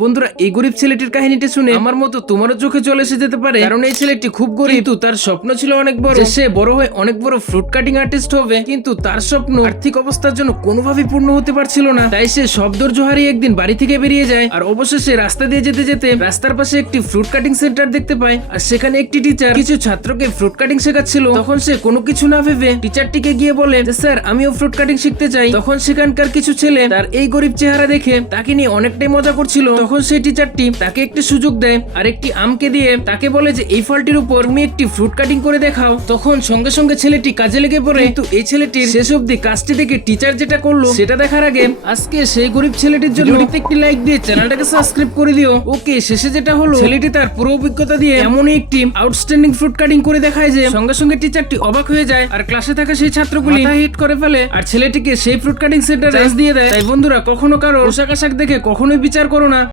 বন্ধুরা, এই গরিব ছেলেটির কাহিনীটা শুনে আমার মতো তোমারও চোখে চলে এসে যেতে পারে, কারণ এই ছেলেটি খুব গরিব, কিন্তু তার স্বপ্ন ছিল অনেক বড়, যে সে বড় হয়ে অনেক বড় ফ্রুট কাটিং আর্টিস্ট হবে। কিন্তু তার স্বপ্ন আর্থিক অবস্থার জন্য কোনোভাবেই পূর্ণ হতে পারছিল না। তাই সে সব ধৈর্য হারিয়ে একদিন বাড়ি থেকে বেরিয়ে যায়। আর অবশেষে রাস্তা দিয়ে যেতে যেতে রাস্তার পাশে একটি ফ্রুট কাটিং সেন্টার দেখতে পায়। আর সেখানে একটি টিচার কিছু ছাত্রকে ফ্রুট কাটিং শেখাচ্ছিল। তখন সে কোনো কিছু না ভেবে টিচারটিকে গিয়ে বলে যে স্যার, আমিও ফ্রুট কাটিং শিখতে চাই। তখন সেখানকার কিছু ছেলে তার এই গরিব চেহারা দেখে তাকে নিয়ে অনেকটাই মজা করছিল। তখন সেই টিচারটি তাকে একটি সুযোগ দেয় আর একটি আমকে দিয়ে তাকে বলে যে এই ফলটির উপর তুমি একটি ফ্রুট কাটিং করে দেখাও। তখন সঙ্গে সঙ্গে ছেলেটি কাজে লেগে পড়ে। কিন্তু এই ছেলেটির শেষ অবধি কাজটি দেখে টিচার যেটা করলো সেটা দেখার আগে আজকে সেই গরিব ছেলেটির জন্য একটি লাইক দিয়ে চ্যানেলটাকে সাবস্ক্রাইব করে দিও। ওকে, শেষে যেটা হলো, ছেলেটি তার পুরো অভিজ্ঞতা দিয়ে এমনই একটি আউটস্ট্যান্ডিং ফ্রুট কাটিং করে দেখায় যে সঙ্গে সঙ্গে টিচারটি অবাক হয়ে যায় আর ক্লাসে থাকা সেই ছাত্রগুলি মাথা হিট করে ফেলে আর ছেলেটিকে সেই ফ্রুট কাটিং সেন্টারে দিয়ে দেয়। তাই বন্ধুরা, কখনো কারো পোশাক আশাক দেখে কখনোই বিচার করো না।